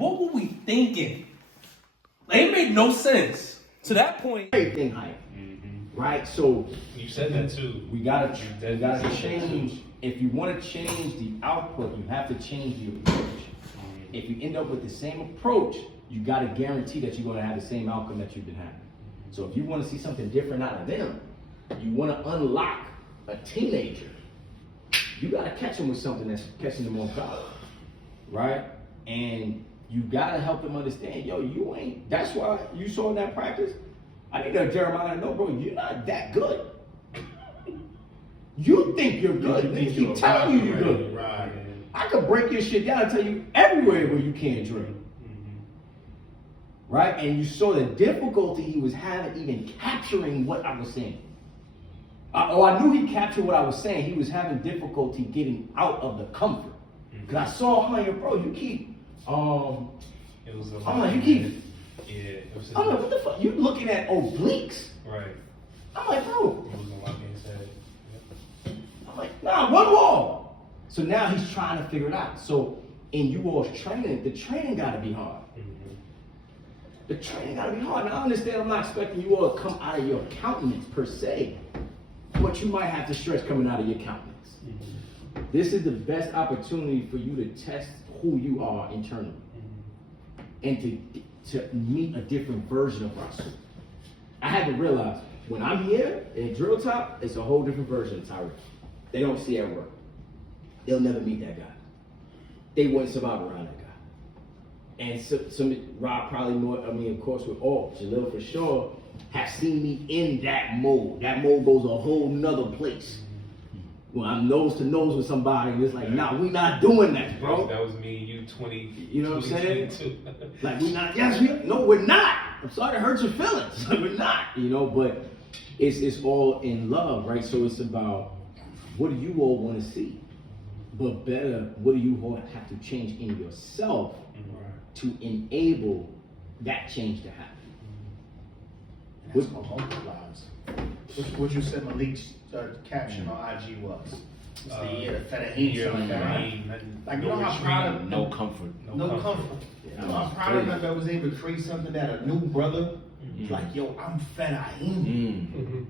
what were we thinking? Like, it made no sense. To that point, everything hype, right? So you said that too. We gotta change. If you want to change the output, you have to change the approach. If you end up with the same approach, you gotta guarantee that you're gonna have the same outcome that you've been having. So if you want to see something different out of them, you want to unlock a teenager, you gotta catch them with something that's catching them off guard, right? And you gotta help them understand, yo, you ain't. That's why you saw in that practice. I need Jeremiah to know, bro, you're not that good. You think you're good. They keep telling you you're good. Right. I could break your shit down and tell you everywhere where you can't drink. Right? And you saw the difficulty he was having even capturing what I was saying. I knew he captured what I was saying. He was having difficulty getting out of the comfort. Because I saw, I'm like, bro, you keep, I'm like, you keep, I'm like, what the fuck? You looking at obliques. Right. I'm like, bro. It was a lot being said. I'm like, nah, one wall. So now he's trying to figure it out. So in you all's training, the training got to be hard. The training got to be hard. Now I understand I'm not expecting you all to come out of your countenance per se, but you might have to stretch coming out of your countenance. This is the best opportunity for you to test who you are internally and to meet a different version of Russell. I had to realize when I'm here in drill top, it's a whole different version of Tyreek. They don't see it at work. They'll never meet that guy. They wouldn't survive around that guy. And some Rob probably more, I mean, of course, with all, Jalil for sure, have seen me in that mode. That mode goes a whole nother place. When I'm nose to nose with somebody, and it's like, nah, we not doing that, bro. That was me and you 20. You know what I'm saying? 22. Like, we not, yes, no, we're not. I'm sorry to hurt your feelings. Like, we're not, you know, but it's all in love, right? So it's about, what do you all want to see? But better, what do you all have to change in yourself to enable that change to happen? That's called multipliers. What you said Malik's caption on IG was. It's the year of Fedaheen, something like that, right? Like, you know how proud of no comfort. No comfort. You know how proud of him that was able to create something that a new brother, like, yo, I'm Fedaheen. You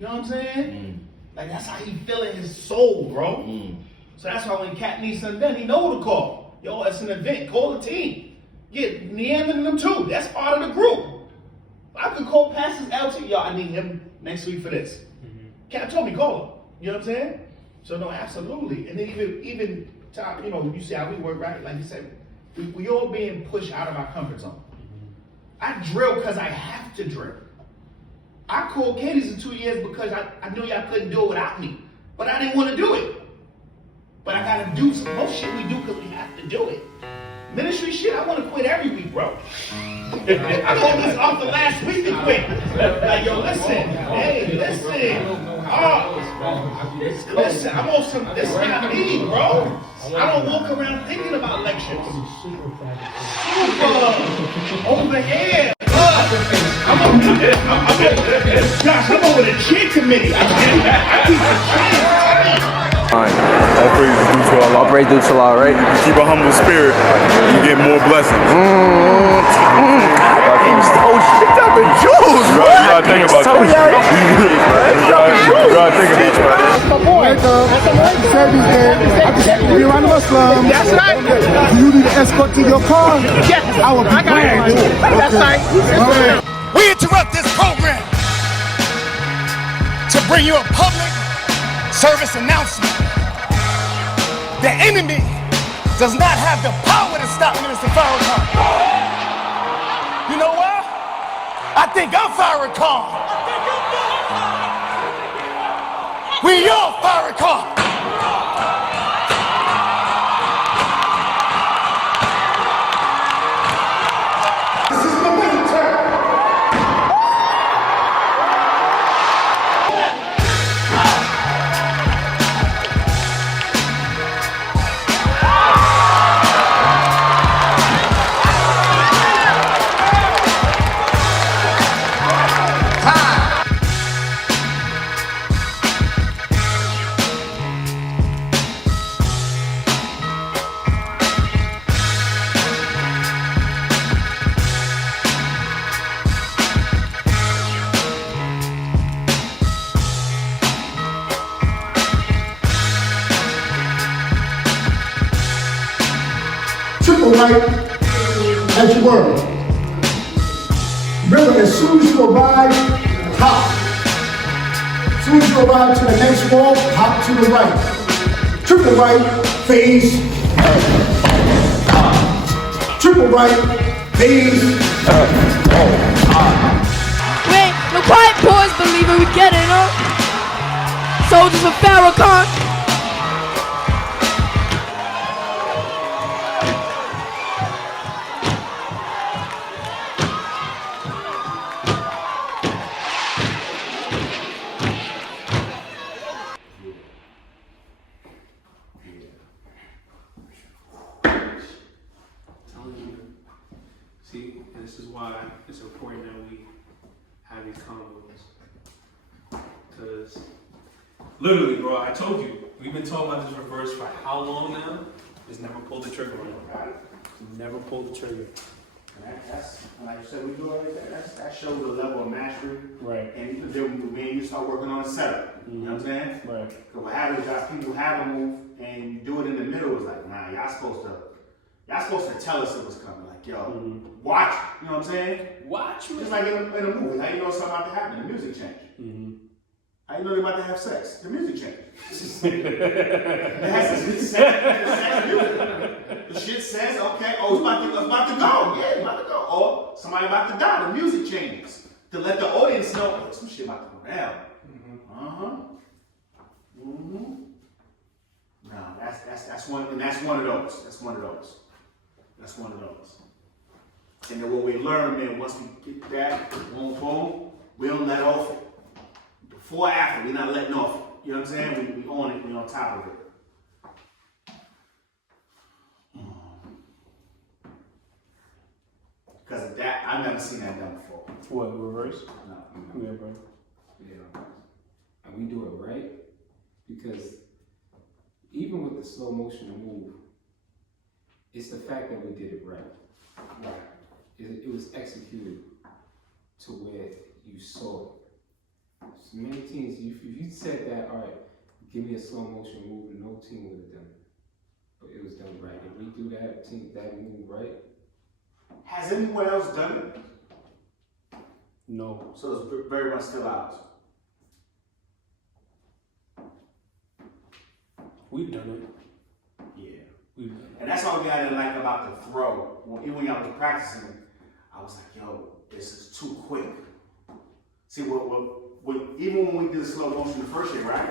know what I'm saying? Like, that's how he feel in his soul, bro. So that's why when Cat needs something done, he know who to call. Yo, it's an event. Call the team. Get Neander and them too. That's part of the group. I could call passes LT. Yo, I need him next week for this. Cat told me call him. You know what I'm saying? So no, absolutely. And then even time, you know, you see how we work, right? Like you said, we all being pushed out of our comfort zone. I drill because I have to drill. I called Katie's in 2 years because I knew y'all couldn't do it without me. But I didn't want to do it. But I gotta do some more shit we do because we have to do it. Ministry shit, I want to quit every week, bro. I told this off the last week to quit. Like, yo, listen. Hey, listen. Listen, I'm on some, this is what I need, bro. I don't walk around thinking about lectures. Super. Over here. Josh, I'm over the cheer committee. I keep the cheer. All praise is due to Allah. All praise due to Allah, right? You keep a humble spirit, you get more blessings. Oh shit, got the juice, You gotta think about that. You gotta think about that. That's my boy. You're a Muslim. That's right. Do you need an escort to your car? Yes, I will be glad to. That's right. We interrupt this program to bring you a public service announcement. The enemy does not have the power to stop Minister Farrakhan. You know why? I think I'm Farrakhan. We all Farrakhan. triple right as you were. Remember, as soon as you arrive, hop. As soon as you arrive to the next wall, hop to the right. Triple right, phase. Triple right, phase. Wait, no quiet boys, believer, we get it, huh? Soldiers of Farrakhan. See, and this is why it's important that we have these combos. Because literally, bro, I told you, we've been talking about this reverse for how long now? Just never pulled the trigger on it. Never pulled the trigger. And that's, like you said, we do it right there. That shows the level of mastery. Right. And then when you start working on the setup, you know what I'm saying? Right. Because what happens is people have a move and you do it in the middle. It's like, nah, y'all supposed to tell us it was coming. Like, yo, watch. You know what I'm saying? Watch me. Just like in a movie, how you know something about to happen? The music change. How you know they're about to have sex? The music change. It has to be sex music. The shit says, okay, oh, it's about to go. Yeah, it's about to go. Or somebody about to die. The music changes to let the audience know, oh, some shit about to go down. No, that's one, and that's one of those. That's one of those. And then what we learn, man, once we get that, boom, boom, we don't let off it. Before or after, we're not letting off it. You know what I'm saying? We on it, we on top of it. Because of that, I've never seen that done before. What, reverse? No. Yeah, bro. Yeah. And we do it right because even with the slow motion move, it's the fact that we did it right. Right. It was executed to where you saw it. So many teams, if you said that, all right, give me a slow motion move, no team would have done it. But it was done right. If we do that move right. Has anyone else done it? No. So it's very much still ours. We've done it. Yeah. We've done it. And that's all I didn't like about the throw. Even when I was practicing it, I was like, yo, this is too quick. See, even when we did the slow motion the first year, right?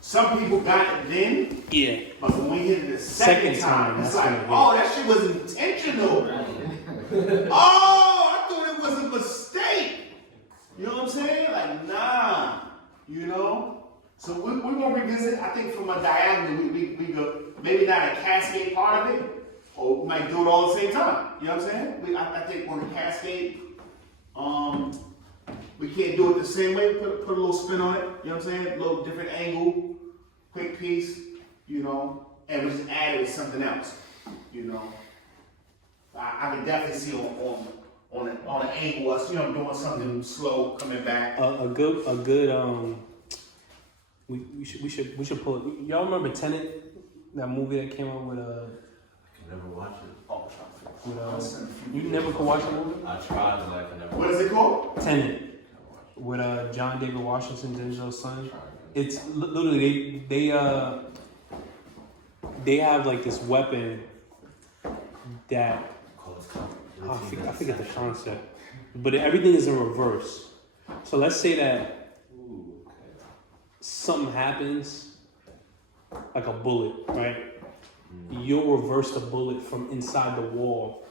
Some people got it then. Yeah. But when we hit it the second time, it's like, oh, that shit was intentional. Oh, I thought it was a mistake. You know what I'm saying? Like, nah. You know? So we're going to revisit, I think from a diagonal, we go, maybe not a cascade part of it, or we might do it all at the same time. You know what I'm saying? I think on the cascade, we can't do it the same way. Put a little spin on it. You know what I'm saying? A little different angle, quick piece, you know, and we just add it with something else. You know, I can definitely see on an angle us, you know, doing something slow coming back. A good we should pull it. Y'all remember Tenet? That movie that came out with I can never watch it. You never could watch the movie? I tried, but I can never. What is it called? Tenet. With John David Washington, Denzel's son. It's literally they have like this weapon that I forget the concept, but everything is in reverse. So let's say that something happens, like a bullet, right? You'll reverse the bullet from inside the wall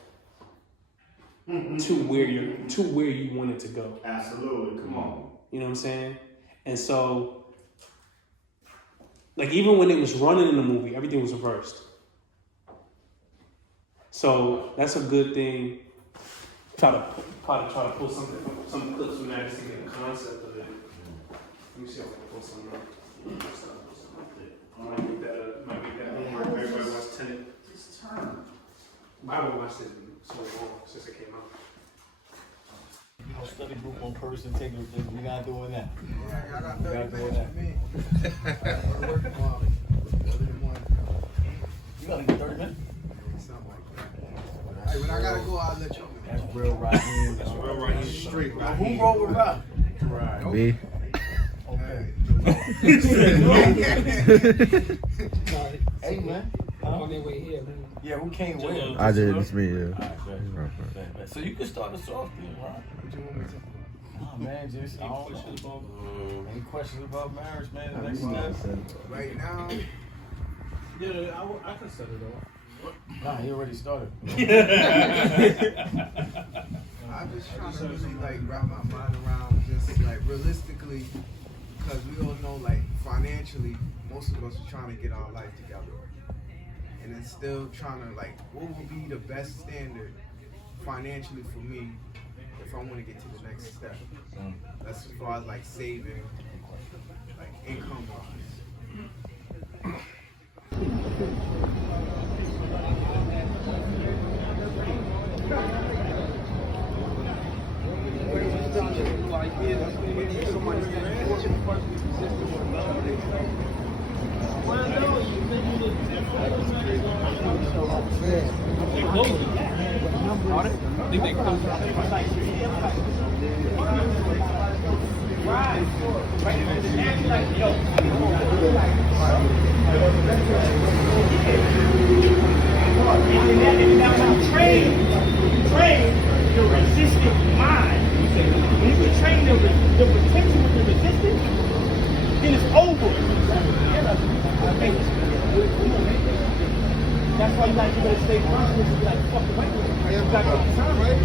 to where you want it to go. Absolutely, come on. You know what I'm saying? And so, like even when it was running in the movie, everything was reversed. So that's a good thing. Try to pull some clips from that just to get the concept of it. Let me see if I can pull some up. Might get that homework. Everybody watch Tenet. Just turn. I haven't watched it in so long since it came out. You know, study group on person taking things. We're not doing that. We're not doing that. You gotta get 30 minutes. something like that. Hey, when I gotta go, I'll let you know. That's real Raheem. That's real Raheem. Straight Who Raheem. rolled with Rock? Right. B. Okay. Hey, man. On their way here, man. Yeah, who came with? I did. It's me. Yeah. So you can start us off then, right? What you want me to? Nah, man, just any questions about marriage, man? The next step. Right now, Yeah, I can set it off. Nah, he already started. I'm just trying to really like wrap my mind around just like realistically, because we all know like financially, most of us are trying to get our life together, and then still trying to like, what would be the best standard financially for me if I want to get to the next step? That's as far as like saving, like income wise. Train the resistant mind. When you can train the potential with the resistance, then it's over. That's why you gotta stay conscious and be like, fuck the right way. You gotta take your time, right?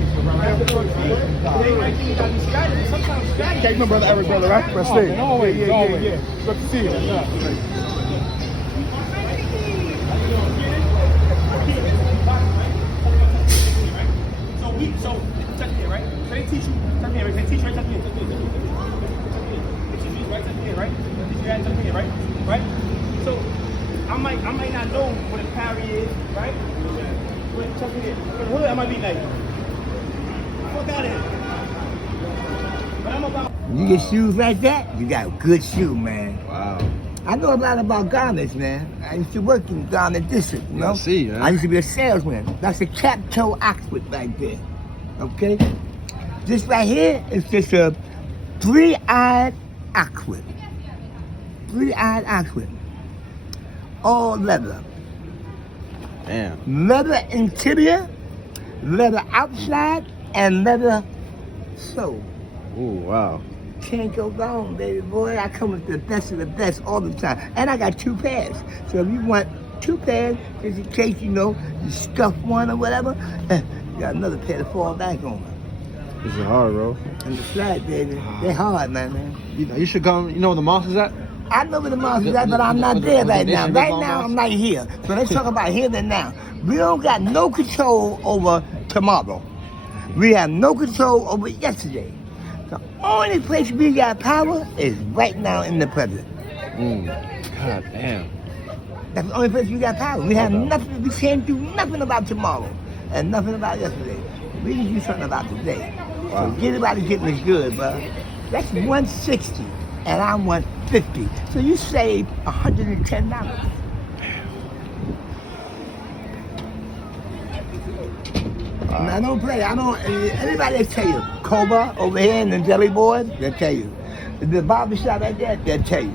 It ain't like you gotta be strategy. Sometimes strategy. Okay, my brother Eric, brother, right? Let's stay. Always. Yeah. Good to see you. So touch me, right? So they teach you, touch me, right? They teach you, right? Touch me, right? Touch me, right? Teach you touch me, right? Right? So I might not know what a parry is, right? But touch me, for the hood, I might be like, fuck out of here. But I'm about. You get shoes like that, you got a good shoe, man. Wow. I know a lot about garments, man. I used to work in the garment district, you know? I see, man. I used to be a salesman. That's a cap-toe Oxford right there, okay? This right here is just a three-eyed Oxford. Three-eyed Oxford. All leather. Damn. Leather interior, leather outside, and leather sole. Ooh, wow. Can't go wrong, baby boy. I come with the best of the best all the time. And I got two pairs. So if you want two pairs, just in case, you know, you scuff one or whatever, you got another pair to fall back on. This is hard, bro. And the flat, baby, they're hard, man. You should come, you know where the moss is at? I know where the monster is at, but I'm not there right now. Right now, I'm right here. So let's talk about here and now. We don't got no control over tomorrow. We have no control over yesterday. The only place we got power is right now in the present. God damn. That's the only place we got power. We have nothing, we can't do nothing about tomorrow and nothing about yesterday. We can do something about today. So get everybody getting this good, bro. That's 160 and I'm 150. So you save $110. Now, I don't play. I don't. Everybody will tell you. Cobra over here in the jelly board, they'll tell you. The barbershop right there, they'll tell you.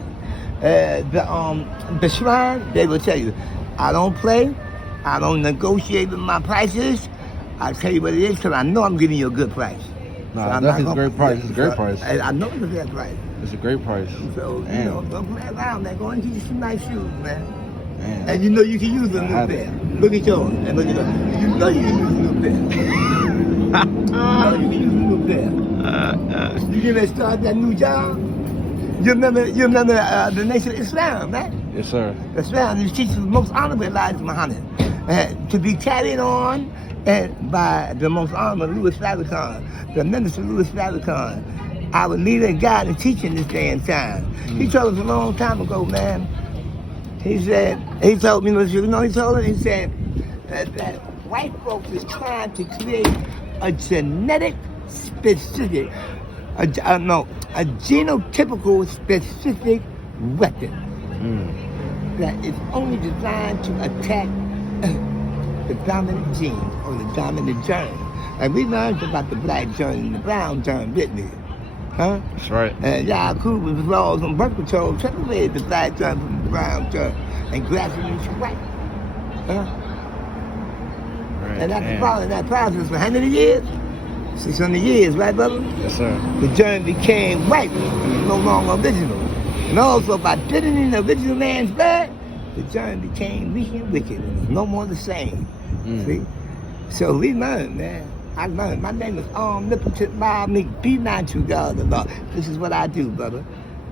The shrine, they will tell you. I don't play. I don't negotiate with my prices. I tell you what it is because I know I'm giving you a good price. Nah, that's a great price. It's a great price. I know it's a good price. It's a great price. So damn. you know, don't play around, man. Go and get you some nice shoes, man. Damn. And you know you can use a new pair. Look at yours and look at yours. You know you can use a new pair. You know you can use a new pair. You gonna start that new job? You remember the Nation of Islam, right? Yes, sir. Islam, you teach the most honorable Elijah Muhammad. To be carried on by the most honorable Louis Farrakhan, the minister Louis Farrakhan, our leader, guide, and teacher in this day and time. He told us a long time ago, man. He said, he told me, you know, he told us, he said that white folks is trying to create a genetic specific, a genotypical specific weapon that is only designed to attack the dominant gene or the dominant germ. And we learned about the black germ and the brown germ, didn't we? Huh? That's right. And Yaakub was laws on birth control separated the black germ from the brown germ and gradually it's white. Huh? Right. And after following that process for how many years? 600 years, right, brother? Yes, sir. The germ became white, no longer original. And also by dipping in the original man's blood, the germ became weak and wicked, and it's no more the same. See? So we learned, man. I learned. My name is Omnipotent Bob Be not true God the Lord. This is what I do, brother.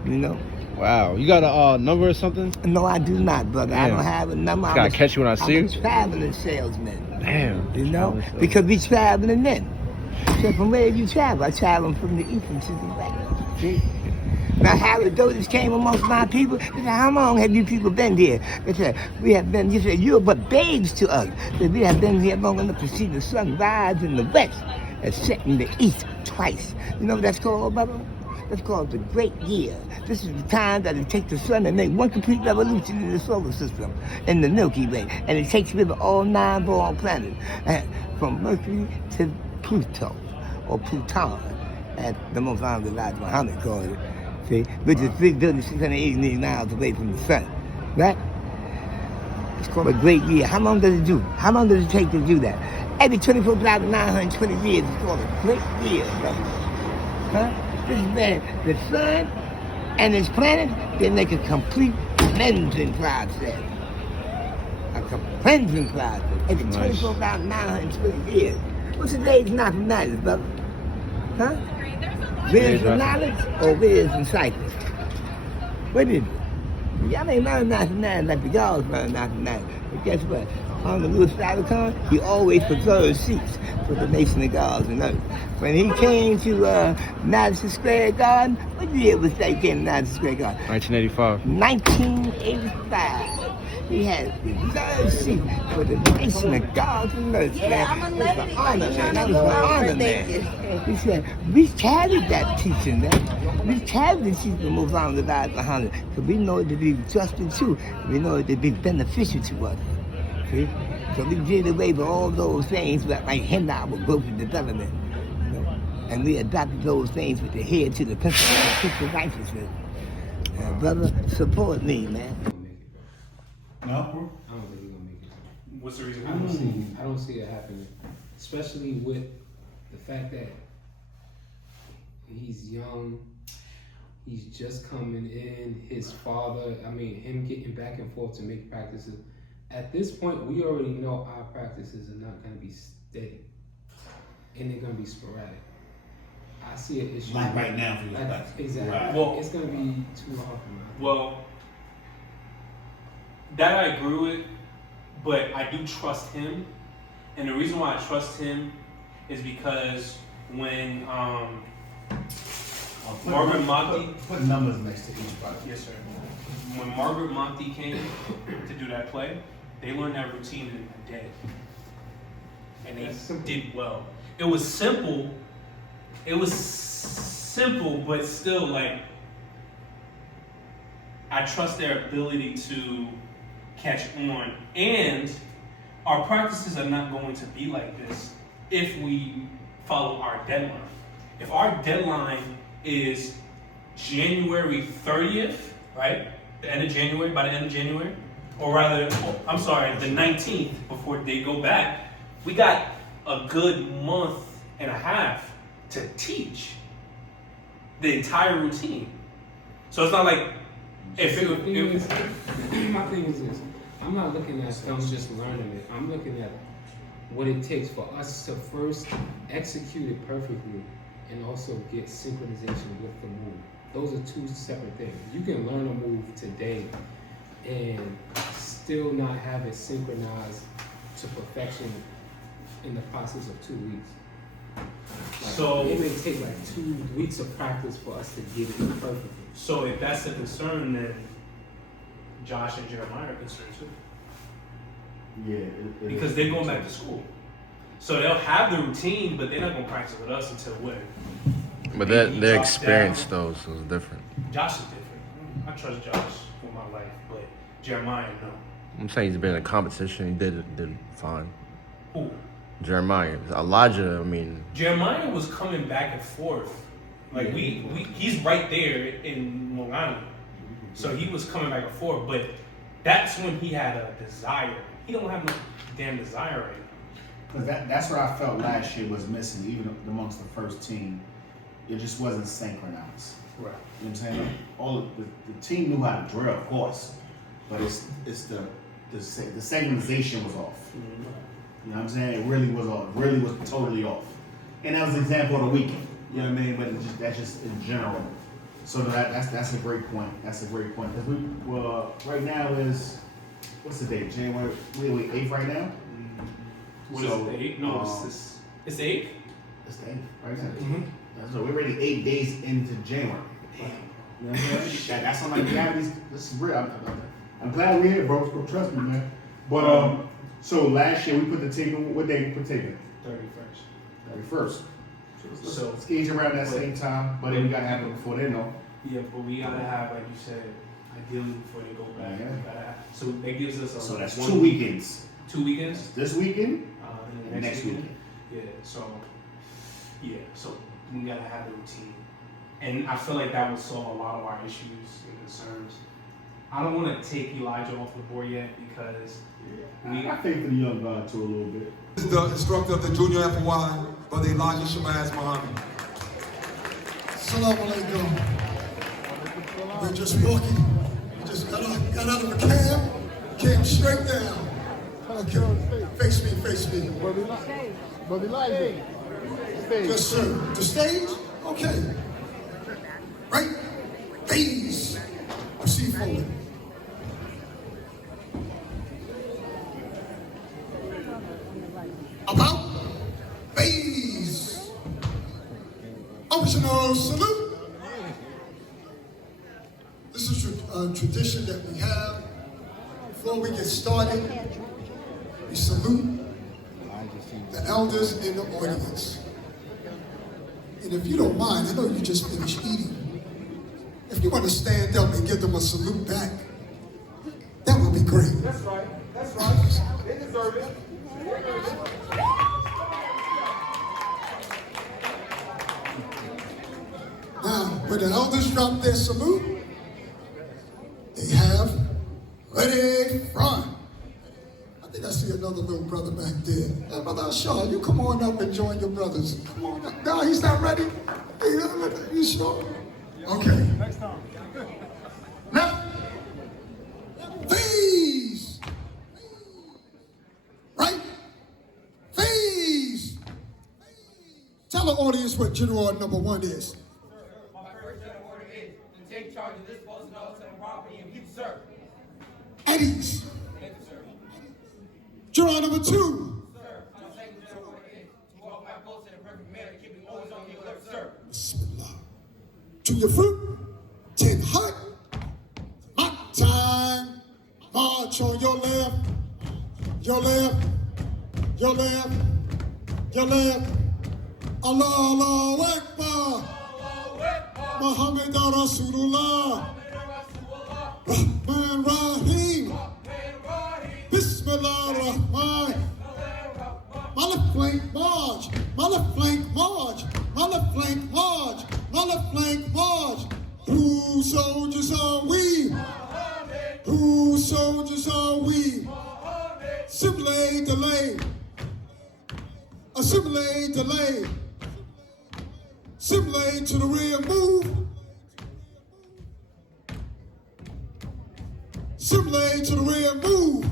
You know? Wow. You got a number or something? No, I do not, brother. Damn. I don't have a number. Gotta catch you when I see you. I'm a traveling salesman. Damn. You know? Because we traveling men. So from where you travel? I travel from the east to the west. See? Now, Harry Dotis came amongst my people. He said, how long have you people been here? They said, we have been, you said, you're but babes to us. They said, we have been here long enough to see the sun rise in the west and set in the east twice. You know what that's called, brother? That's called the Great Year. This is the time that it takes the sun and make one complete revolution in the solar system, in the Milky Way. And it takes with it all 9 born planets, from Mercury to Pluto, or Pluton, as the most honorable Elijah Muhammad called it. See, which is 3,680 miles away from the sun, right? It's called a great year. How long does it do? How long does it take to do that? Every 24,920 years is called a great year, brother. Huh? This is where the sun and its planet, they make a complete cleansing process. A cleansing process. Every 24,920 years. What's the days and mathematics, brother? Huh? Where's the knowledge or where's the cycle? What is it? Y'all ain't learn mathematics like the girls learn mathematics. But guess what? On the Louis Farrakhan, he always preserved seats for the nation of gods and earth. When he came to Madison Square Garden, what year was that he came to Madison Square Garden? 1985. 1985. He had reserved seats for the nation of gods and earth, man. That was an honor, man. That was an honor, man. He said, we carried that teaching, man. We carried the teaching of Muhammad because we know it to be just and true. We know it to be beneficial to us. See? So we did away with all those things that might hinder our growth and development. You know? And we adopted those things with the head to the principle of righteousness. Brother, support me, man. No, I don't think he's gonna make it. What's the reason? I don't see it happening, especially with the fact that he's young. He's just coming in. His father, him getting back and forth to make practices. At this point, we already know our practices are not going to be steady, and they're going to be sporadic. I see an issue. Like right now for your practice. Exactly. Right. Well, it's going to be too hard for me. Well, that I agree with, but I do trust him, and the reason why I trust him is because when Margaret Monty put numbers next to each project. Yes, sir. When Margaret Monty came to do that play, they learned that routine in a day, and they did well. It was simple. It was simple, but still, like, I trust their ability to catch on, and our practices are not going to be like this if we follow our deadline. If our deadline is January 30th, right? The end of January, by the end of January, or rather, I'm sorry, the 19th before they go back, we got a good month and a half to teach the entire routine. So it's not like my thing is this. I'm not looking at them just learning it. I'm looking at what it takes for us to first execute it perfectly and also get synchronization with the move. Those are two separate things. You can learn a move today and still not have it synchronized to perfection in the process of 2 weeks. So it may take like 2 weeks of practice for us to get it perfectly. So if that's the concern, then Josh and Jeremiah are concerned too. Yeah. Because they're going back to school. So they'll have the routine, but they're not going to practice with us until when? But their experience, though, so it's different. Josh is different. I trust Josh with my life, but Jeremiah, no. I'm saying he's been in a competition. He did fine. Who? Jeremiah. Elijah, I mean. Jeremiah was coming back and forth. Like he's right there in Long Island. So he was coming back and forth, but that's when he had a desire. He don't have no damn desire right now. Because that's what I felt last year was missing, even amongst the first team. It just wasn't synchronized. Right. You know what I'm saying? All of the team knew how to drill, of course, but it's the segmentation was off. Mm-hmm. You know what I'm saying? It really was off. Really was totally off. And that was an example of the weekend. You know what I mean? But that's just in general. So that's a great point. That's a great point. Because right now is, what's the date? January, we 8th right now? What is it, the 8th? No, it's the 8th? It's the 8th, right now. Mm-hmm. So we're already 8 days into January. Damn. You know what I'm saying? That's something like realities. This is real. I'm glad we're here, bro. Trust me, man. But so last year we put the tape in. What day we put the tape in? 31st. So let's gauge around that same time, but then we gotta have it before then, though. Yeah, but we gotta have, like you said, ideally before they go back. Yeah. We gotta have, so that gives us So that's 2 weekends. 2 weekends? This weekend and next weekend. Yeah, so we gotta have the routine. And I feel like that would solve a lot of our issues and concerns. I don't want to take Elijah off the board yet because I got faith in the young guy too a little bit. This is the instructor of the Junior FY, Brother Elijah Shamaz Muhammad. Salam alaikum. We're just walking. We just got out of a cab, came straight down. Okay. Face me. Brother Elijah. Yes, sir. The stage? Okay. Right? Phase. Proceed forward. About phase. Optional salute. This is a tradition that we have. Before we get started, we salute the elders in the audience. And if you don't mind, I know you just finished eating. If you want to stand up and give them a salute back, that would be great. That's right. They deserve it. Now, when the elders drop their salute, they have ready front. I think I see another little brother back there. Hey, Brother Shaw, you come on up and join your brothers. Come on up. No, he's not ready. You sure? Okay. Next time. Left. Phase. Right. Phase. Tell the audience what general order number 1 is. My first general order is to take charge of this posted of property and keep serving. At ease. Thank you, sir. General order number 2. Sir, my second general order is to walk my post in a perfect manner, keeping always on the alert, sir. Bismillah. To your fruit, 10 hut. Mark time. March on your left. Your left. Your left. Your left. Allah, Allahu Akbar. Muhammad Rasulullah. Rahman Rahim. Bismillah Rahman. My left flank march. My left flank march. My left flank march. My left flank march. Whose soldiers are we? Whose soldiers are we? Assimilate delay. Assimilate delay. Assimilate to the rear move. Assimilate to the rear move.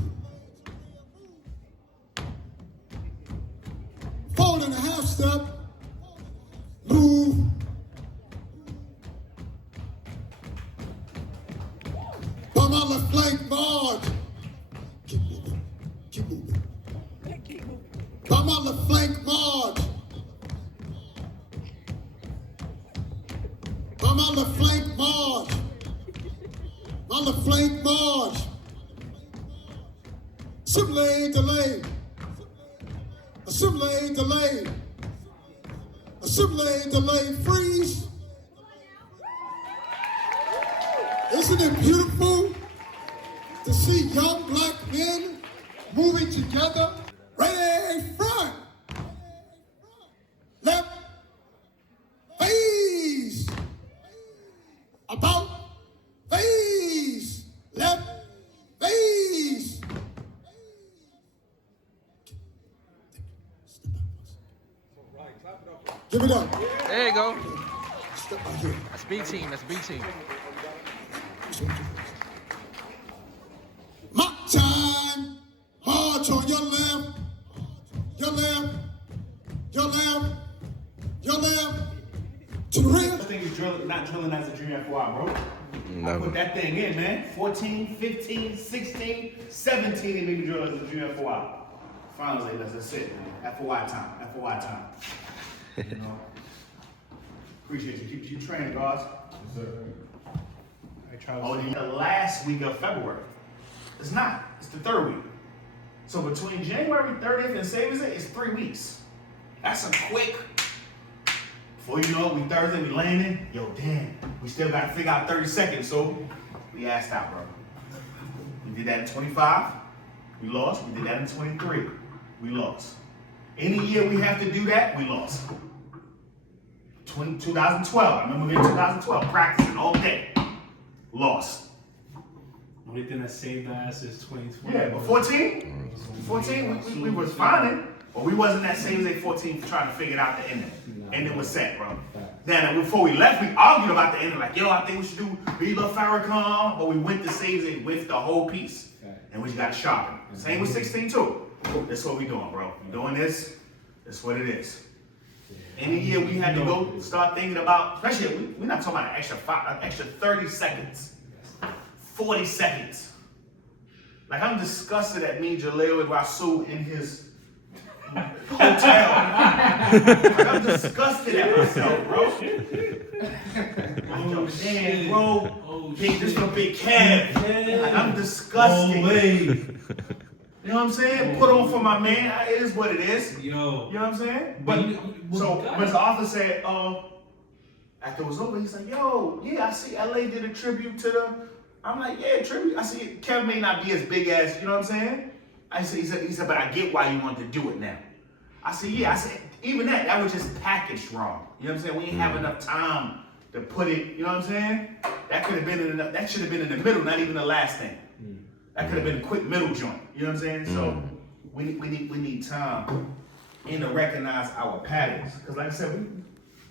4.5 step. Move. By my left flank march. Keep moving. Keep moving. By my left flank march. By my left flank march. My left flank march. Assimilate delay. Assimilate delay. Assimilate delay. Freeze. Isn't it beautiful to see young black men moving together? Ready, Give it up. There you go. Step right here. That's B team. That's B team. Mock time. March on your left. Your left. Your left. Your left. To the rear. I think it's not drilling as a junior FY, bro. I put that thing in, man. 14, 15, 16, 17, they made me drill as a junior FY. Finals day, that's it, man. FOI time. FOI time. You know? Appreciate you. Keep training, guys. Yes, sir. Oh, the last week of February. It's not. It's the third week. So between January 30th and Savings Day, it's 3 weeks. That's a quick. Before you know it, we Thursday, we landing. Yo, damn, we still got to figure out 30 seconds, so we asked out, bro. We did that in 25, we lost. We did that in 23, we lost. Any year we have to do that, we lost. 2012, I remember being 2012, practicing all day, lost. Only thing that saved our ass is 2020. Yeah, but 14, we was finding, but we wasn't that same day 14 trying to figure it out the ending. Ending was set, bro. Then before we left, we argued about the ending, like, yo, I think we should do We Love Farrakhan, but we went to save it with the whole piece. And we just got to sharpen. Same with 16 too. That's what we doing, bro. We doing this, that's what it is. Any year we had to go start thinking about, especially, we're not talking about an extra 30 seconds, 40 seconds. Like, I'm disgusted at me, Jaleel Rasul, in his hotel. Like, I'm disgusted at myself, bro. Like, yo, damn, bro. This for Big Kev. Like, I'm disgusted. You know what I'm saying? Put on for my man. It is what it is. Yo. You know what I'm saying? But so when the author said, after it was over, he's like, yo, yeah, I see LA did a tribute to the. I'm like, yeah, tribute. I see Kev may not be as big as, you know what I'm saying? He said, but I get why you want to do it now. I said, yeah, I said, even that was just packaged wrong. You know what I'm saying? We didn't have enough time to put it, you know what I'm saying? That could have been that should have been in the middle, not even the last thing. That could have been a quick middle joint. You know what I'm saying? So we need time and to recognize our patterns. Because like I said, we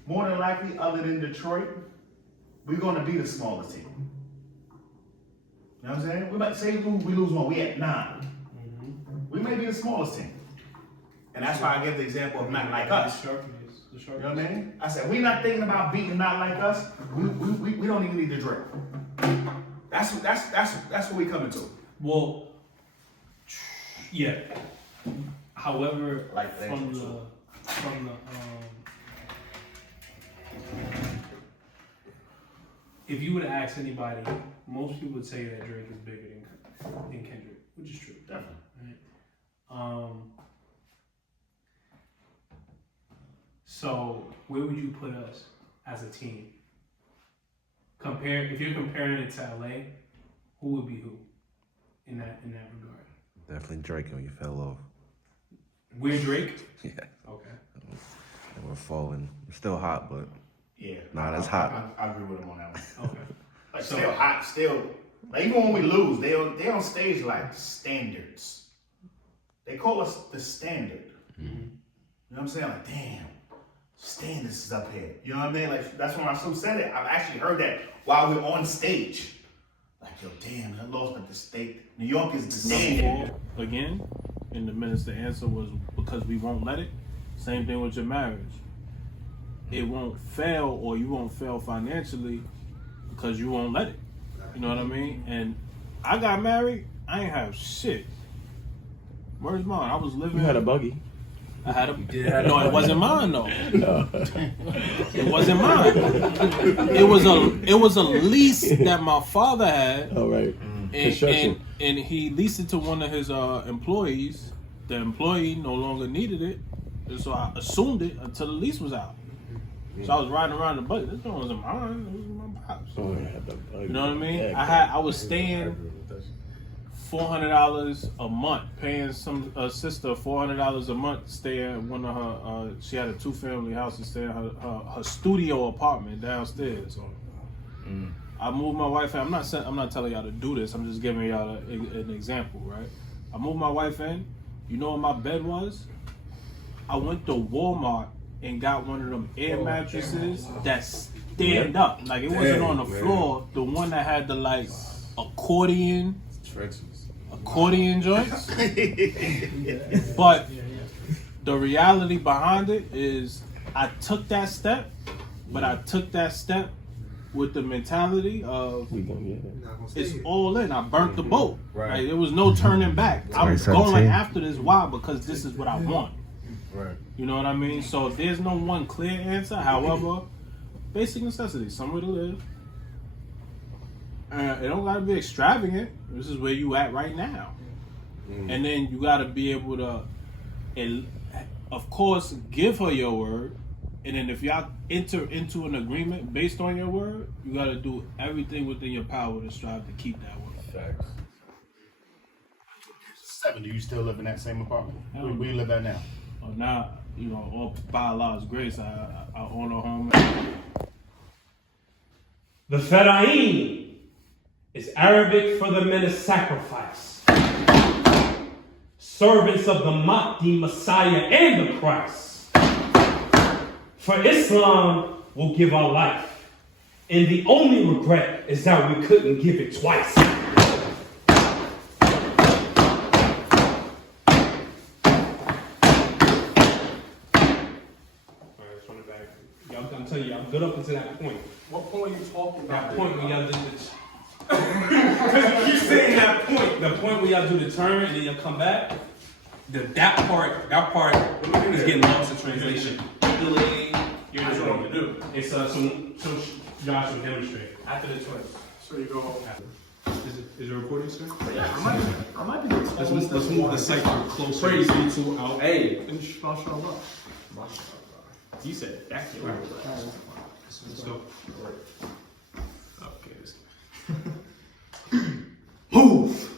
more than likely, other than Detroit, we're gonna be the smallest team. You know what I'm saying? We might say we lose one, we at 9. We may be the smallest team. And that's why I give the example of not like us. You know what I mean? I said, we're not thinking about beating not like us. We don't even need to drill. That's what we coming to. Well, yeah. However, like from the if you would ask anybody, most people would say that Drake is bigger than Kendrick, which is true. Definitely. Right? So where would you put us as a team? If you're comparing it to LA, who would be who in that regard? Definitely Drake when you fell off. We're Drake? Yeah. Okay. And we're falling. We're still hot, but yeah, not as hot. I agree with him on that one. Okay. Like still hot, still. Like even when we lose, they on stage like standards. They call us the standard. You know what I'm saying? Like, damn, standards is up here. You know what I mean? Like that's when Rasul said it. I've actually heard that while we're on stage. Like, yo, damn, I lost at the state. New York is the standard. Again, and the minister answer was because we won't let it. Same thing with your marriage. It won't fail, or you won't fail financially because you won't let it. You know what I mean? And I got married, I ain't have shit. Where's mine? I was living. You had a buggy. I had a. No, it wasn't mine though. No. It wasn't mine. It was a lease that my father had. Oh right. And he leased it to one of his employees. The employee no longer needed it, and so I assumed it until the lease was out. So I was riding around the buggy. This one wasn't mine. It was my pops. Oh, I had the buggy. You know what I mean? Yeah, I was staying $400 a month, paying some sister $400 a month to stay at one of her. She had a 2-family house to stay in her studio apartment downstairs. I moved my wife in. I'm not telling y'all to do this. I'm just giving y'all an example, right? I moved my wife in. You know what my bed was? I went to Walmart and got one of them air mattresses that stand up. Like it wasn't on the floor. The one that had the like accordion joints. But the reality behind it is I took that step, but I took that step with the mentality of it's all in. I burnt the boat. Right. Like, there was no turning back. I was going after this. Why? Because this is what I want. Right. You know what I mean? So there's no one clear answer. However, basic necessities, somewhere to live. It don't gotta be extravagant. This is where you at right now. And then you gotta be able to, of course, give her your word. And then if y'all enter into an agreement based on your word, you gotta do everything within your power to strive to keep that word. Facts. 7, do you still live in that same apartment? Where you live at now? Now, you know, all by Allah's grace, I own a home. The Feda'in is Arabic for the men of sacrifice. Servants of the Mahdi, Messiah, and the Christ. For Islam will give our life. And the only regret is that we couldn't give it twice. I'm telling you, I'm good up until that point. What point are you talking about? That point when y'all did the because you keep saying that point. The point where y'all do the turn and then y'all come back. That part is getting lost in translation. Delay. You're just going to do. It's so Josh will demonstrate after the twist. So you go home. Is your recording, sir? Yeah, I might be Let's move the cycle closer. Praise be to out. Hey. Inshallah. You said it. That's it. Let's go. Okay. Move.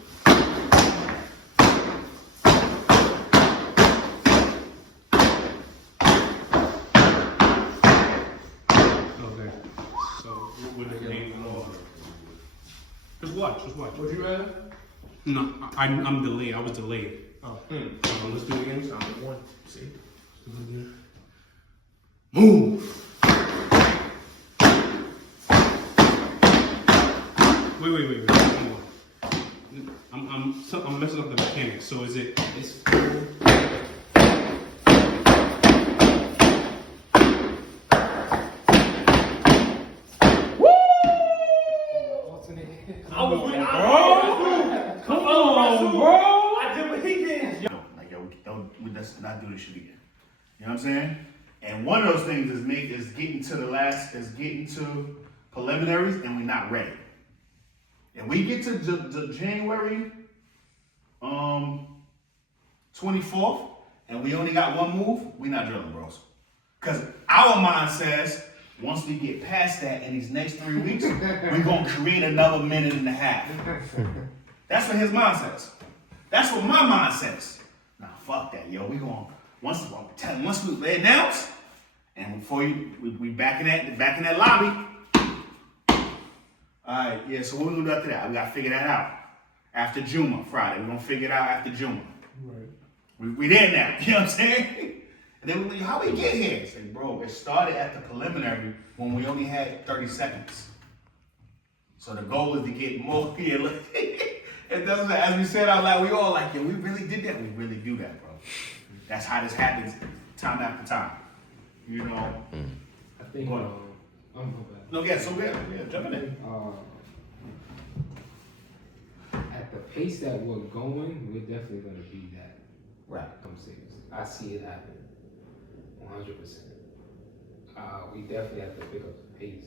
Okay. So what is the name of the Just watch. What you have? No, I'm delayed. I was delayed. Oh. Let's do it again. Sound one. See? Move. Wait. I'm messing up the mechanics. So is it? It's Come on, bro. I did what he did. Let's not do this shit again. You know what I'm saying? And one of those things is getting to preliminaries, and we're not ready. And we get to January 24th, and we only got one move, we're not drilling, bros. Because our mind says, once we get past that in these next 3 weeks, we're going to create another minute and a half. That's what his mind says. That's what my mind says. Nah, fuck that, yo. We going once we lay it down, and before we back in that lobby. All right, yeah. So what we gonna do after that? We gotta figure that out. After Juma Friday, we're gonna figure it out after Juma. Right. We there now. You know what I'm saying? And then how we get here? Say, bro, it started at the preliminary when we only had 30 seconds. So the goal is to get more. It doesn't. As we said out loud, we all like, yeah, we really did that. We really do that, bro. That's how this happens, time after time. You know. I think. No, yeah. So yeah, jumping in. At the pace that we're going, we're definitely going to be that. Right. I'm serious. I see it happen. 100%. We definitely have to pick up the pace.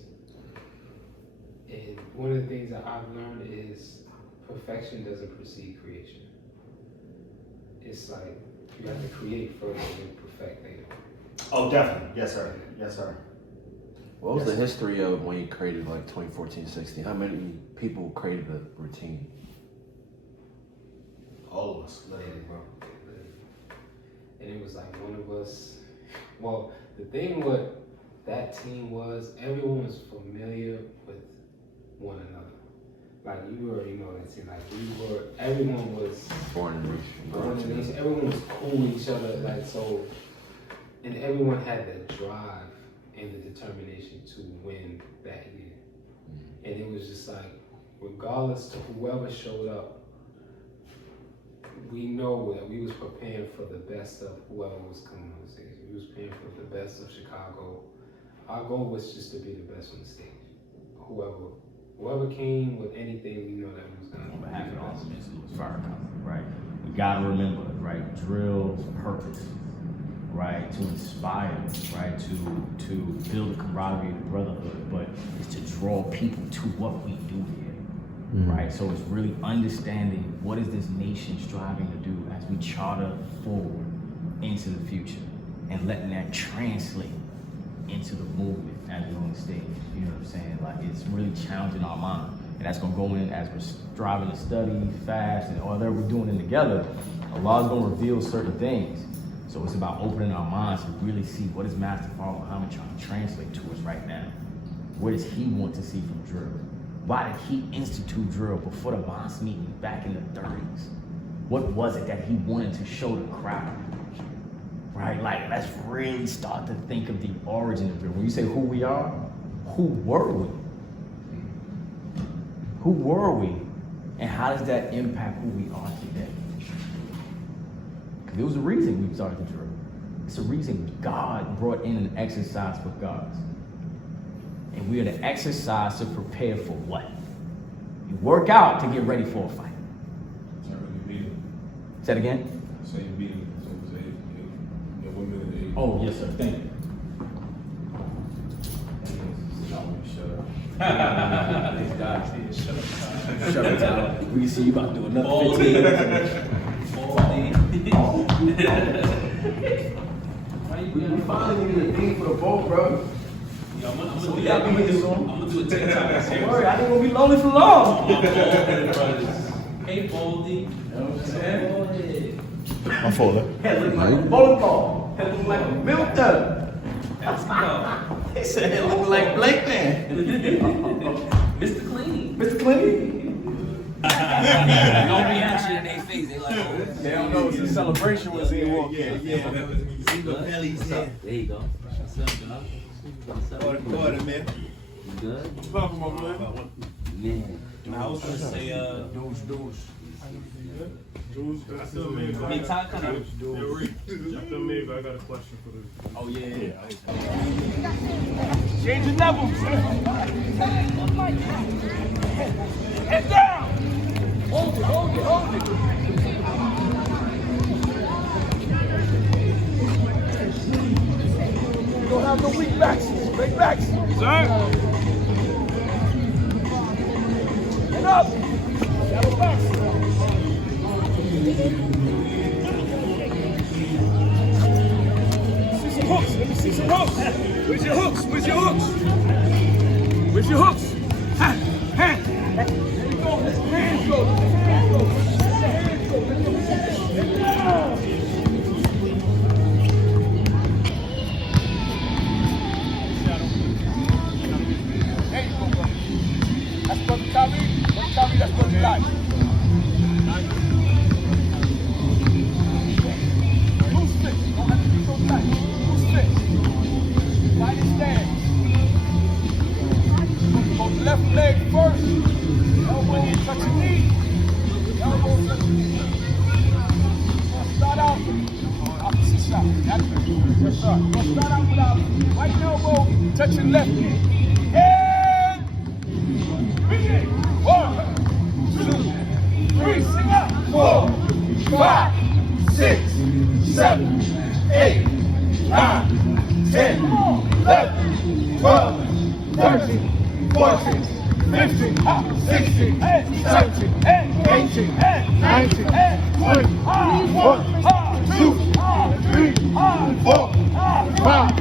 And one of the things that I've learned is perfection doesn't precede creation. It's like you have to create first and then perfect later. Oh, definitely. Yes, sir. Yes, sir. What was the history of when you created like 2014-16? How many people created a routine? All of us, literally, bro. And it was like one of us. Well, the thing with that team was everyone was familiar with one another. Like you already know that team. Like everyone was born in the nation. Everyone was cool with each other. Like so, And everyone had the drive and the determination to win that year. And it was just like, regardless of whoever showed up, we know that we was preparing for the best of whoever was coming on the stage. We was preparing for the best of Chicago. Our goal was just to be the best on the stage. Whoever came with anything, we know that we was gonna on behalf of all Farrakhan, right? We gotta remember, right? Drill's purpose, right? To inspire, right? To build a camaraderie and brotherhood, but it's to draw people to what we do here, right? So it's really understanding what is this nation striving to do as we charter forward into the future, and letting that translate into the movement as we're on the stage. You know what I'm saying? Like, it's really challenging our mind. And that's gonna go in as we're striving to study, fast, and whatever we're doing it together. Allah's gonna reveal certain things. So it's about opening our minds to really see what is Master Father Muhammad trying to translate to us right now. What does he want to see from drill? Why did he institute drill before the mosque meeting back in the 30s? What was it that he wanted to show the crowd? Right, like, let's really start to think of the origin of drill. When you say who we are, who were we? Who were we? And how does that impact who we are today? Because there was a reason we started the drill. It's a reason God brought in an exercise for gods. And we are to exercise to prepare for what? You work out to get ready for a fight. Say it again? So you beat him. Oh, yes, sir. Thank you. Shut up, Tyler. We can see you about to do another 15. We finally need a thing for the boat, bro. Yo, I'm gonna do a TikTok. Don't worry, I ain't gonna be lonely for long. Hey, Baldy. You know what I'm saying? My folder. Head look like a bowling ball. Head look like a milk dud. Let's go. They said it look like Blake man. Mr. Clean. Mr. Clean? No reaction in their face. They like, oh, they don't know it's a celebration when they walk in. Yeah. There you go. What's up, dog? What's up? Order, man. You good? Welcome, my man. Man. I was gonna say, Dudes. I mean, Ty kind of. I got a question for this. Oh, yeah. Change the levels. Head down. Hold it. You don't have no weak backs. Straight backs. Sir. Head up. Shallow backs. See some hooks. Let me see some hooks. Where's your hooks? Hand. There you go. Hands go. There you go, bro. That's Brother Tommy. That's Brother Light. Loose fit. Don't have to be so tight. Loose fit. Fight and stand. Go left leg first. Elbow touch your knee. Elbow touch your knee. Start out opposite side. That's it. Yes, sir. Start out without right elbow touching left knee. And begin. 1, 2, 3. Sing up. 4, 5, 6, 7, 8, 9, 10, 11, 12, 13, 14, 15, 16, 17, 18, 19, 20, 1, 2, 3, 4, 5.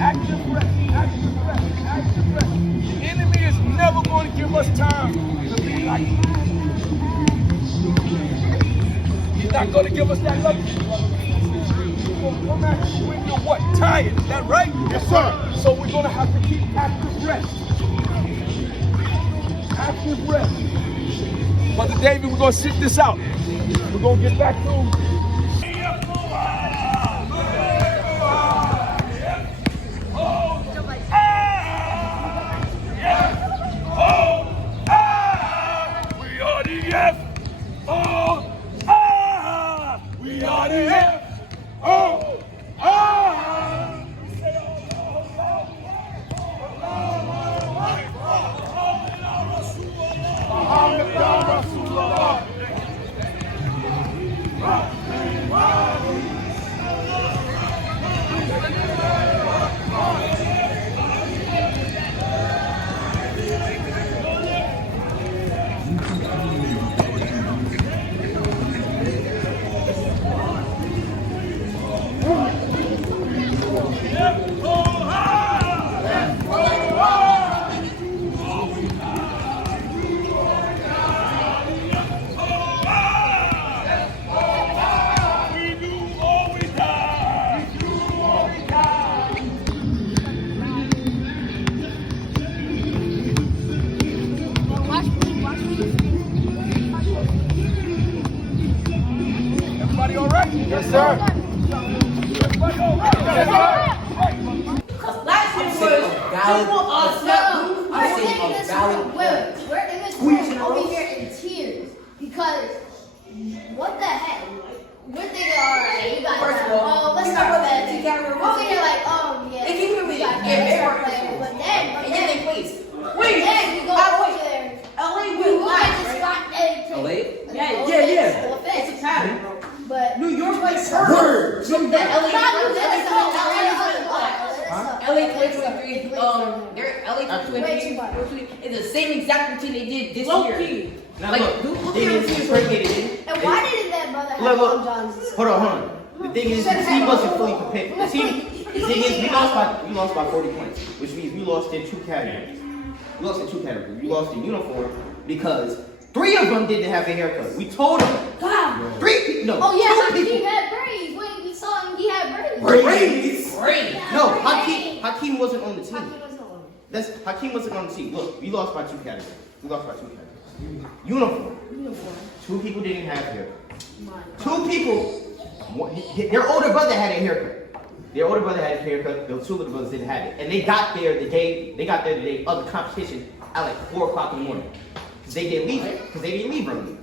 Active breath. The enemy is never going to give us time to be like it. He's not going to give us that luxury. Come at you when you're what? Tired. Is that right? Yes, sir. So we're going to have to keep active rest. Active rest. Brother David, we're going to sit this out. We're going to get back to Everybody all right? Yes, sir. Everybody all right? Yes, sir. Last year was we're in this room over here in tears because what the heck? We're thinking, alright, you guys First of all, let's start with that. Over here, like, yeah, they keep we got players, but then they please. Wait, then we go over there. LA, we just got LA? Yeah. It's a pattern, bro. But New York plays hurt. LA 2023, their LA 2023 is the same exact routine they did this year. Now Like, look, they didn't break it in. And why didn't that brother have Look, Long John's? hold on. The thing is, the team wasn't fully prepared. The thing is, we lost by 40 points, which means we lost in two categories. We lost in uniform because 3 of them didn't have a haircut. We told them. God. 3 people. No. Oh yeah, 2 Hakeem people. had braids. Wait, we saw him. He had braids. Braids. No, Hakeem wasn't on the team. Hakeem wasn't on the team. Look, we lost by 2 categories. Uniform. 2 people didn't have hair. 2 people. Their older brother had a haircut. The 2 little brothers didn't have it, and they got there the day of the competition at like 4 o'clock in the morning. They didn't leave early.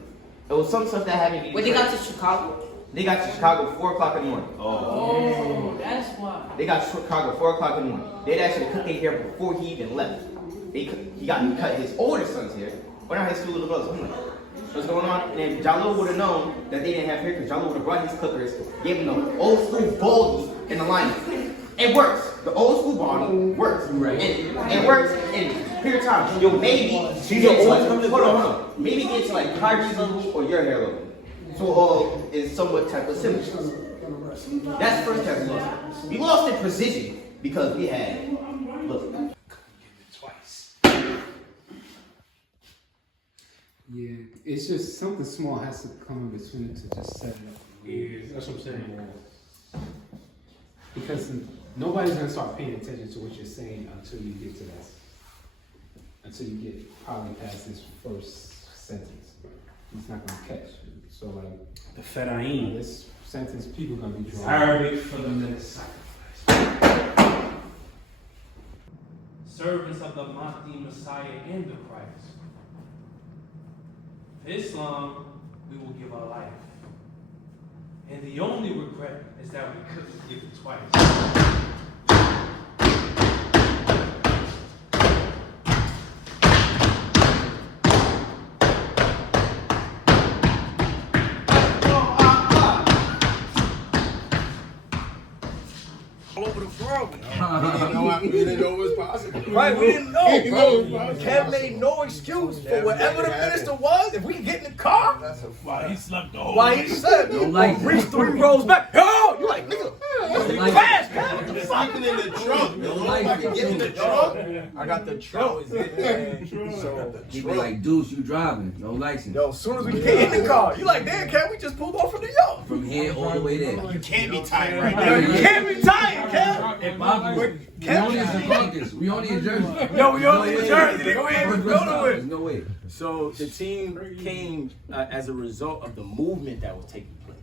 It was some stuff that happened. Wait, they got to Chicago? They got to Chicago 4 o'clock in the morning. Oh, that's why. They got to Chicago 4 o'clock in the morning. They'd actually cut their hair before he even left. He cut his older son's hair, but not his 2 little brothers. I'm like, what's going on? And then Jalo would have known that they didn't have hair because Jalo would have brought his clippers, gave him the old school baldy in the lineup. It works. The old school baldy works. Right. And it works in period of time. You'll maybe get to like, hold on. Maybe get to like Kyrie's level or your hair level. So all is somewhat type of similar. That's the first time we lost. We lost in precision because we had, look. Yeah, it's just something small has to come in between it to just set it up. Yeah, that's what I'm saying. Because nobody's gonna start paying attention to what you're saying until you get to that. Until you get probably past this first sentence. He's not gonna catch. So like the Fedayeen. This sentence, people gonna be drawing. Arabic for the minute sacrifice. Servants of the Mahdi Messiah and the Christ. For Islam, we will give our life. And the only regret is that we couldn't give it twice. All over the world. We didn't know it was possible. Right, we didn't know, We didn't know it was bro. possible. Kev made no excuse for whatever the minister was. If we get in the car, Why he slept the whole why he slept, Don't like reach 3 rows back. Yo, you like, nigga, like fast, Kev. Sleeping in the trunk. Don't like If I can get in the trunk. I got the trunk. So, He be like, Deuce, you driving, no license. yo, as soon as we get in the car, you like, damn, Kev, we just pulled off from New York. From here all the way there. You can't be tired right Yo, now. you can't be tired, Kev. Hey, Bobby, we only in Caucus. We only in Jersey. Yo, we only in Jersey. Nigga, we ain't even go nowhere. There's no way. So the team came as a result of the movement that was taking place.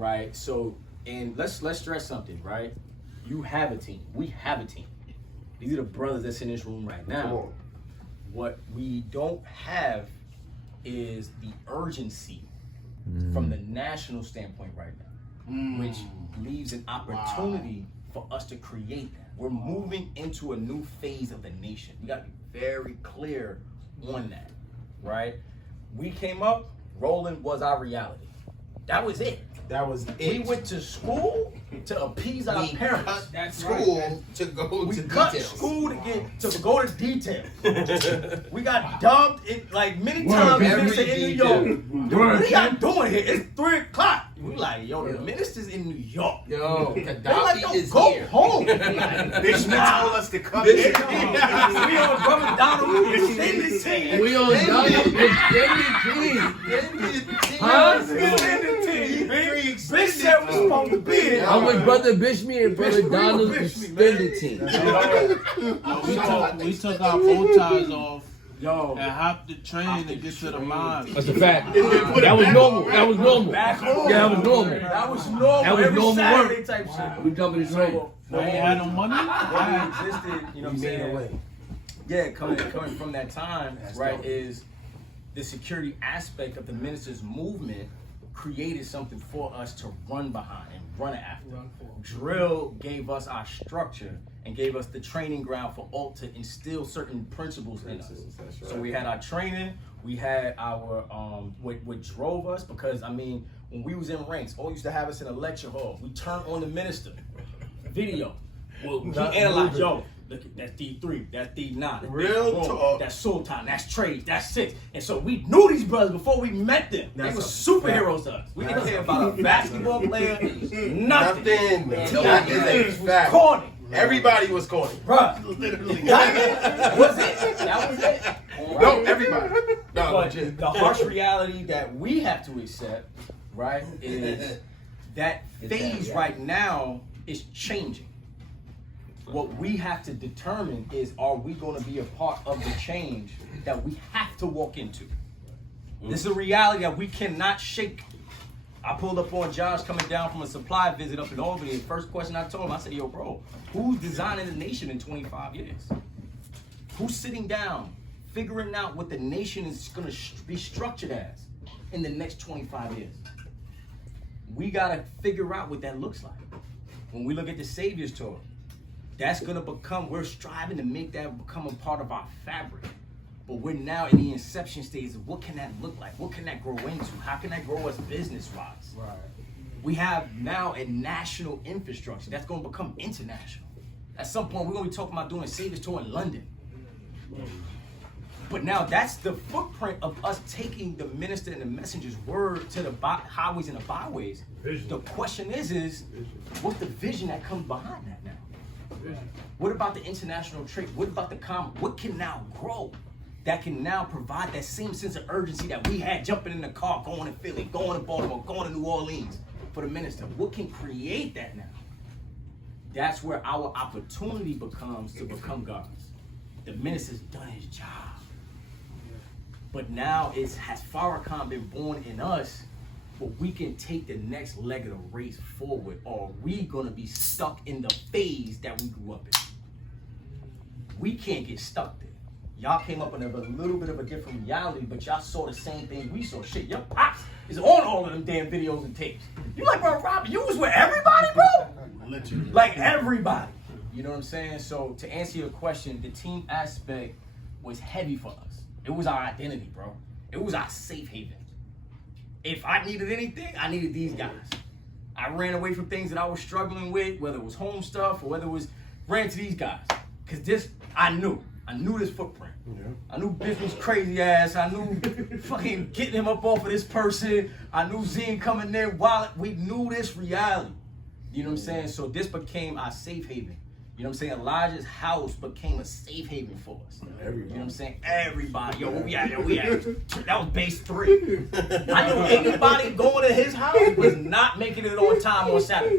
right? So, and let's stress something, right? You have a team. We have a team. These are the brothers that's in this room right now. What we don't have is the urgency from the national standpoint right now, which leaves an opportunity for us to create that. We're moving into a new phase of the nation. We got to be very clear on that, right? We came up, rolling was our reality. That was it. That was it. We went to school to appease our parents. Cut that school to go we to cut details. school to go to detail. We got dumped it like many times in New York. What are y'all doing here? It's 3 o'clock. We like, yo, the minister's in New York. Yo, Gaddafi like, is go here. Home. Bishman told us to come here. We on Brother Donald extended team. We on Donald extended team. Huh? Extended team. Big said we supposed to be here. I'm with Brother Bishme and Brother Donald extended team. We took our bow ties off. Yo, and hopped the train to get to the mine. That's a fact. That was normal. That was normal. Yeah, that was normal. That was normal. That was Every normal Saturday work. type shit. We jumping the train. I ain't had no money. I existed, you know what I'm saying? Yeah, coming from that time, right, is the security aspect of the minister's movement created something for us to run behind and run after. Drill gave us our structure and gave us the training ground for Alt to instill certain principles in us. So we had our training, we had our what drove us, because I mean, when we was in ranks, all used to have us in a lecture hall. We turned on the minister video. Well, he analyzed, yo, look, that's D3, that's D9, Real talk. that's Sultan, that's Trade, that's 6. And so we knew these brothers before we met them. They were superheroes to us. We didn't care about a basketball player, nothing. That is a fact. Corny. Everybody was corny. Bruh. Literally. That was it. That was it. No, everybody. No, But legit. the harsh reality that we have to accept, right, is that phase right now is changing. What we have to determine is, are we going to be a part of the change that we have to walk into? This is a reality that we cannot shake. I pulled up on Josh coming down from a supply visit up in Albany. The first question I told him, I said, yo, bro, who's designing the nation in 25 years? Who's sitting down, figuring out what the nation is going to be structured as in the next 25 years? We got to figure out what that looks like. When we look at the Savior's Tour, that's going to become, we're striving to make that become a part of our fabric. But we're now in the inception stage of what can that look like? What can that grow into? How can that grow us business-wise? Right. We have now a national infrastructure that's going to become international. At some point, we're going to be talking about doing a Savior's Tour in London. But now that's the footprint of us taking the minister and the messenger's word to the highways and the byways. The question is what's the vision that comes behind that now? What about the international trade? What about the common? What can now grow that can now provide that same sense of urgency that we had jumping in the car, going to Philly, going to Baltimore, going to New Orleans for the minister? What can create that now? That's where our opportunity becomes to become gods. The minister's done his job. But now has Farrakhan been born in us, but we can take the next leg of the race forward, or are we gonna be stuck in the phase that we grew up in? We can't get stuck there. Y'all came up in a little bit of a different reality, but y'all saw the same thing we saw. Shit, your pops is on all of them damn videos and tapes. You like, bro, Robbie, you was with everybody, bro? Literally. Like everybody. You know what I'm saying? So to answer your question, the team aspect was heavy for us. It was our identity, bro. It was our safe haven. If I needed anything, I needed these guys. I ran away from things that I was struggling with, whether it was home stuff or whether it was ran to these guys. Cause this, I knew this footprint. Yeah. I knew business crazy ass. I knew fucking getting him up off of this person. I knew Zine coming there while we knew this reality. You know what I'm saying? So this became our safe haven. You know what I'm saying? Elijah's house became a safe haven for us. Everybody. You know what I'm saying? Everybody. Yo, where we at? Yo, we at. That was base 3. I knew anybody going to his house was not making it on time on Saturday.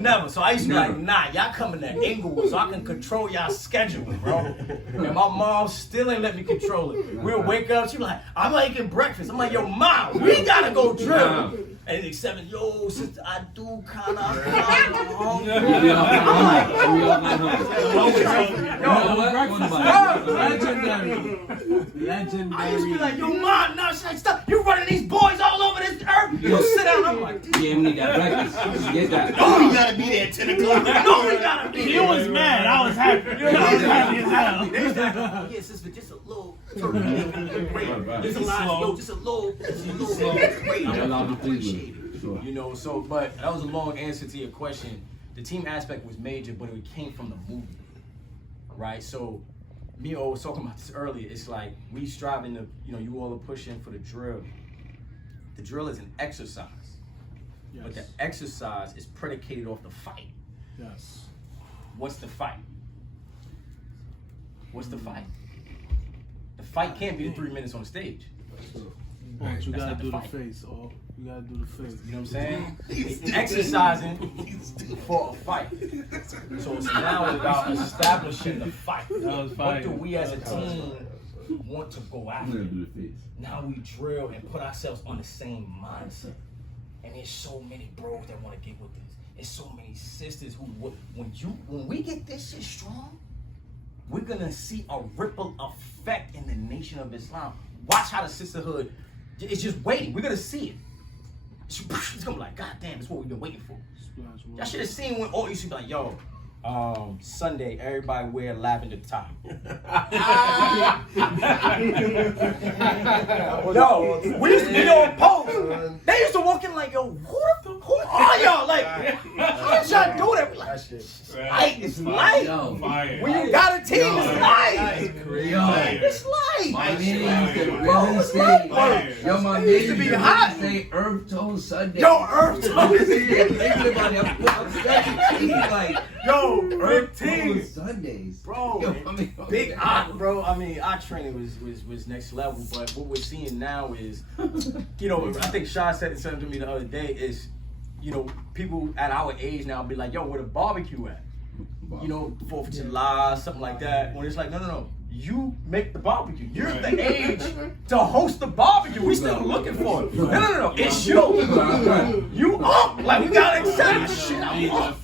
Never. So I used to be like, nah, y'all coming to Inglewood so I can control y'all schedule, bro. And my mom still ain't let me control it. We'll wake up, she be like, I'm making breakfast. I'm like, yo, mom, we gotta go drill. And it's 7, yo, sister, I do kind of. Legendary. I used to be like, yo, mom, no, she's like, stop. You running these boys all over this earth. You sit down. I'm like, yeah, we need that breakfast. Get that. No, we gotta be there at 10 o'clock. No, we gotta be there. You was mad. I was happy. I was happy as hell. They was like, oh, yeah, sister, just a little. Just a lot. Just a little. Appreciate it. You know, so, but that was a long answer to your question. The team aspect was major, but it came from the movie, right? So, me and O was talking about this earlier. It's like we striving to, you know, you all are pushing for the drill. The drill is an exercise, but the exercise is predicated off the fight. Yes. What's the fight? What's the fight? The fight can't be the 3 minutes on stage. But you That's gotta not do the the fight. face, oh. You gotta do the face. You know what I'm saying? It's exercising for a fight. So it's now about establishing the fight. What do we as a team want to go after? Now we drill and put ourselves on the same mindset. And there's so many bros that want to get with this. There's so many sisters who, when we get this shit strong, we're gonna see a ripple effect in the Nation of Islam. Watch how the sisterhood is just waiting. We're gonna see it. It's gonna be like, God damn, that's what we've been waiting for. Y'all should have seen when all used to be like, yo, Sunday, everybody wear lavender top. Yo, we used to be on post. They used to walk in like, yo, who are y'all? Like, how did y'all do that? Like, it's light. When you got a team, it's light. It's light. My man used to really say, yo, my man used to say Earth Tone Sunday. Yo, Earth Tone. Thinking about it, I'm studying like, yo, Earth Tone Tone Sundays. Bro, Yo, I mean, big Ock, bro. I mean, our training was next level, but what we're seeing now is, you know, I think Shaw said something to me the other day is, you know, people at our age now be like, yo, where the barbecue at? You know, 4th of July, something like that. When it's like, no. You make the barbecue. You're the age to host the barbecue. We still looking for it. No. It's you. You up. Like, we gotta accept this shit. I'm up.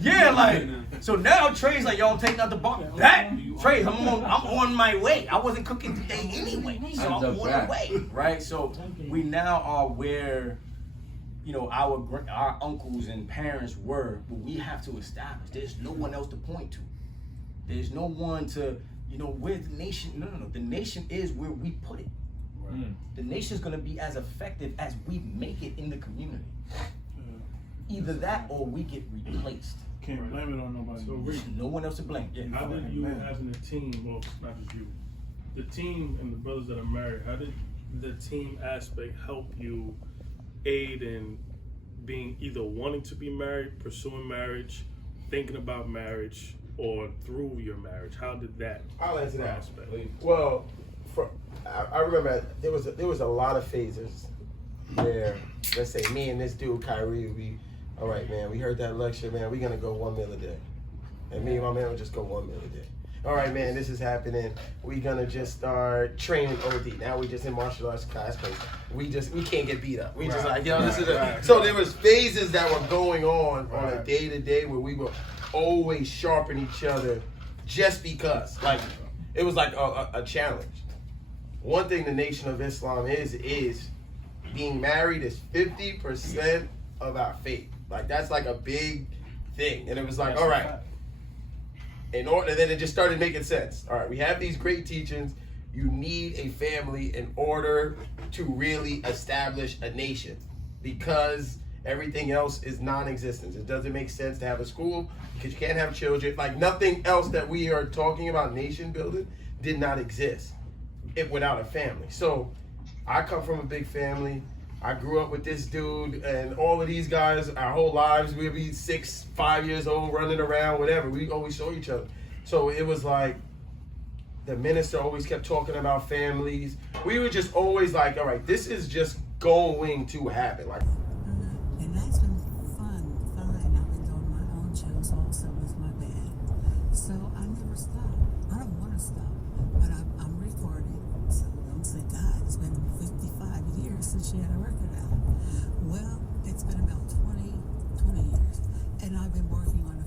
Yeah, like, so now Trey's like, yo, I'm taking out the barbecue. That, Trey, I'm on my way. I wasn't cooking today anyway. So I'm on the way. Right? So we now are where, you know, our uncles and parents were, but we have to establish. There's no one else to point to. There's no one to, you know, where the nation, no. The nation is where we put it. Right. The nation's gonna be as effective as we make it in the community. Either that or we get replaced. Can't blame it on nobody. So there's no one else to blame. Yeah. How did you, as in a team, well, not just you, the team and the brothers that are married, how did the team aspect help you aid in being either wanting to be married, pursuing marriage, thinking about marriage, or through your marriage? How did that? I'll answer that. aspect? Well, I remember there was a lot of phases where, let's say, me and this dude Kyrie would be, all right, man, we heard that lecture, man, we're gonna go 1 meal a day, and me and my man would just go 1 meal a day. All right, man, this is happening. We gonna just start training OD. Now we just in martial arts class because we can't get beat up. We just like, yo, this is it. So there was phases that were going on a day to day where we were always sharpen each other just because. Like, it was like a challenge. One thing the Nation of Islam is being married is 50% of our faith. Like, that's like a big thing. And it was like, all right. And then it just started making sense. All right, we have these great teachings. You need a family in order to really establish a nation, because everything else is non-existent. It doesn't make sense to have a school because you can't have children. Like, nothing else that we are talking about nation building did not exist without a family. So I come from a big family. I grew up with this dude and all of these guys our whole lives. We'd be 6, 5 years old, running around, whatever. We always saw each other. So it was like the minister always kept talking about families. We were just always like, all right, this is just going to happen. Like, and that's been fine. I've been doing my own shows also with my band. So I never stop. I don't want to stop, but I'm recording, so don't said, God, it's been 55 years since she had a record out. Well, it's been about 20 years. And I've been working on it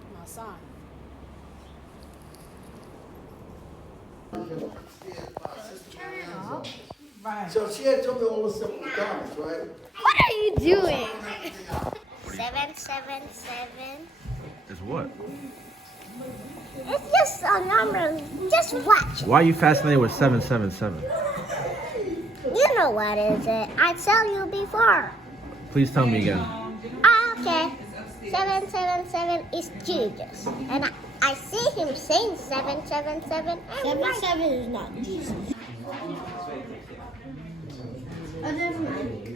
for my son. So she had told me all the simple comments, right? What are you doing? 777. It's what? It's just a number. Just watch. Why are you fascinated with 777? You know what is it? I tell you before. Please tell me again. Okay. 777 is Jesus. And I see him saying 777. 77 is not Jesus. Oh, never mind.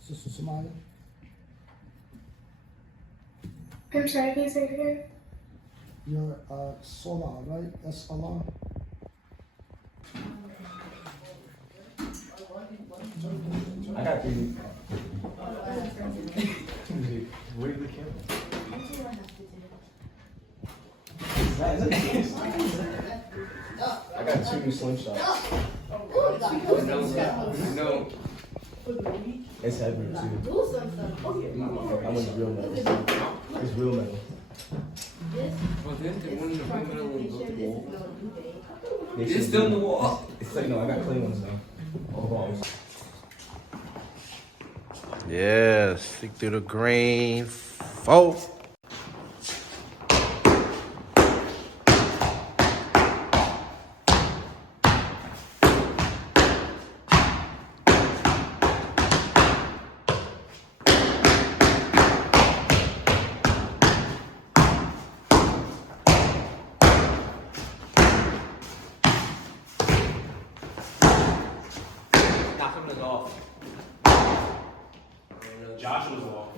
Sister Somalia? I'm sorry, can you say it again? You're Salah, right? That's Allah? I got you. Where's the camera? I got 2 slingshots. No. It's heavy too. I want real metal. It's real metal. Well, then the one in the middle of the wall. It's still in the wall. It's like, no, I got clean ones now. All balls. Yeah, stick through the green. 4. Off. Joshua's off.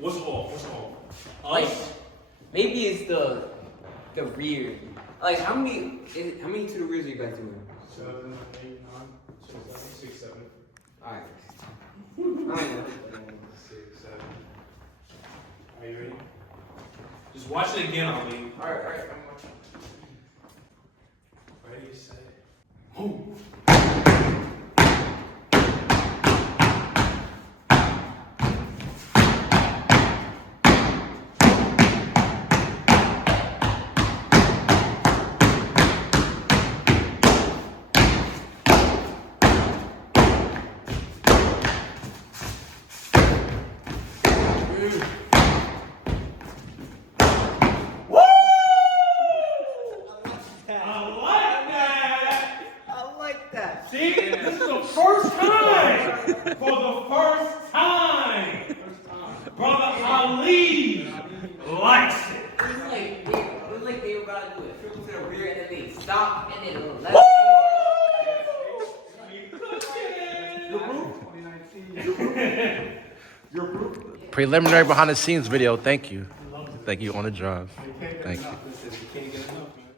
What's off? What's off? Like, maybe it's the rear. Like, how many to the rears are you guys doing? 7, 8, 9, 6, 7. Alright. I don't know. 6, 7. Are you ready? Just watch it again, Ali. Alright, I'm watching. Ready, set, move. See, this is the first time, for the first time, Brother Ali likes it. It was like they were about to do a triple to the rear and then they stopped and then left. Preliminary behind the scenes video. Thank you. Thank you on the drive. Thank you. Can't get enough, man.